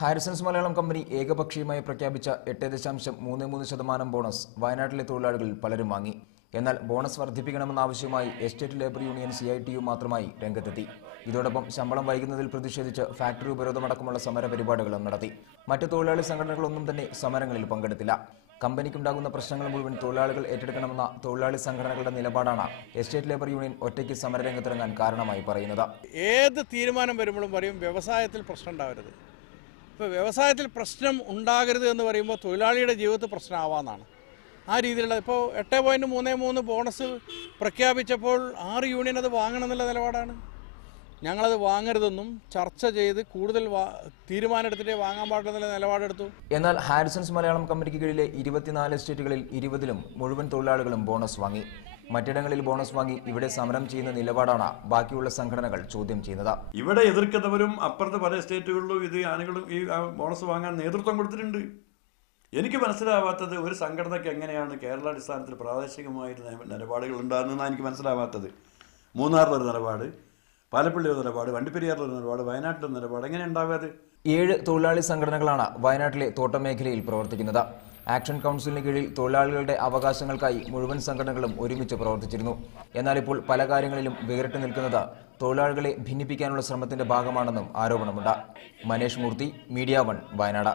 Harrisons Malayalam company ഏകപക്ഷീയമായി പ്രഖ്യാപിച്ച എട്ട് ദശാംശം മൂന്ന് മൂന്ന് ശതമാനം ബോണസ് വയനാട്ടിലെ തൊഴിലാളികൾ പലരും വാങ്ങി. എന്നാൽ bonus വർദ്ധിപ്പിക്കണമെന്നാവശ്യമായി estate labour union C I T U മാത്രമായി രംഗത്തെത്തി. ഇതോടൊപ്പം ശമ്പളം വൈകുന്നതിൽ പ്രതിഷേധിച്ച് ഫാക്ടറി ഉപരോധമടക്കമുള്ള സമര പരിപാടികളും നടത്തി. മറ്റ് തൊഴിലാളി സംഘടനകളൊന്നും തന്നെ സമരങ്ങളിൽ പങ്കെടുത്തില്ല. കമ്പനിക്കുണ്ടാകുന്ന പ്രശ്നങ്ങൾ മുഴുവൻ തൊഴിലാളികൾ ഏറ്റെടുക്കണമെന്ന തൊഴിലാളി സംഘടനകളുടെ നിലപാടാണ് എസ്റ്റേറ്റ് ലേബർ യൂണിയൻ ഒറ്റയ്ക്ക് സമരരംഗത്തിറങ്ങാൻ കാരണമായി പറയുന്നത്. ഏത് തീരുമാനം വരുമ്പോഴും പറയും വ്യവസായത്തിൽ പ്രശ്നം ഉണ്ടാവരുത്. ഇപ്പോൾ വ്യവസായത്തിൽ പ്രശ്നം ഉണ്ടാകരുത് എന്ന് പറയുമ്പോൾ തൊഴിലാളിയുടെ ജീവിതത്തിൽ പ്രശ്നമാവാന്നാണ്. ആ രീതിയിലുള്ള ഇപ്പോൾ എട്ട് പോയിന്റ് മൂന്ന് മൂന്ന് ബോണസ് പ്രഖ്യാപിച്ചപ്പോൾ ആറ് യൂണിയൻ അത് വാങ്ങണം എന്നുള്ള നിലപാടാണ്. ഞങ്ങളത് വാങ്ങരുതെന്നും ചർച്ച ചെയ്ത് കൂടുതൽ തീരുമാനമെടുത്തിട്ടേ വാങ്ങാൻ പാടില്ലെന്നുള്ള നിലപാടെടുത്തു. എന്നാൽ ഹാരിസൺസ് മലയാളം കമ്പനിക്ക് കീഴിലെ ഇരുപത്തിനാല് സ്റ്റേറ്റുകളിൽ ഇരുപതിലും മുഴുവൻ തൊഴിലാളികളും ബോണസ് വാങ്ങി. മറ്റിടങ്ങളിൽ ബോണസ് വാങ്ങി ഇവിടെ സമരം ചെയ്യുന്ന നിലപാടാണ് ബാക്കിയുള്ള സംഘടനകൾ ചോദ്യം ചെയ്യുന്നത്. ഇവിടെ എതിർക്കുന്നവരും അപ്പുറത്തെ പല സ്റ്റേറ്റുകളിലും ഇത് ആനകളും ഈ ബോണസ് വാങ്ങാൻ നേതൃത്വം കൊടുത്തിട്ടുണ്ട്. എനിക്ക് മനസ്സിലാവാത്തത് ഒരു സംഘടനയ്ക്ക് എങ്ങനെയാണ് കേരള അടിസ്ഥാനത്തിൽ പ്രാദേശികമായിട്ട് നിലപാടുകൾ ഉണ്ടാകുന്നതെന്നാണ് എനിക്ക് മനസ്സിലാവാത്തത്. മൂന്നാറിലൊരു നിലപാട് പാലപ്പള്ളി ഒരു നിലപാട് വണ്ടിപ്പെരിയാറിലൊരു നിലപാട് വയനാട്ടിലൊരു നിലപാട്. എങ്ങനെ ഉണ്ടാവാത് ഏഴ് തൊഴിലാളി സംഘടനകളാണ് വയനാട്ടിലെ തോട്ടമേഖലയിൽ പ്രവർത്തിക്കുന്നത്. ആക്ഷൻ കൗൺസിലിന് കീഴിൽ തൊഴിലാളികളുടെ അവകാശങ്ങൾക്കായി മുഴുവൻ സംഘടനകളും ഒരുമിച്ച് പ്രവർത്തിച്ചിരുന്നു. എന്നാൽ ഇപ്പോൾ പല കാര്യങ്ങളിലും വേറിട്ട് നിൽക്കുന്നത് തൊഴിലാളികളെ ഭിന്നിപ്പിക്കാനുള്ള ശ്രമത്തിന്റെ ഭാഗമാണെന്നും ആരോപണമുണ്ട്. Manesh Murthy media one Wayanad.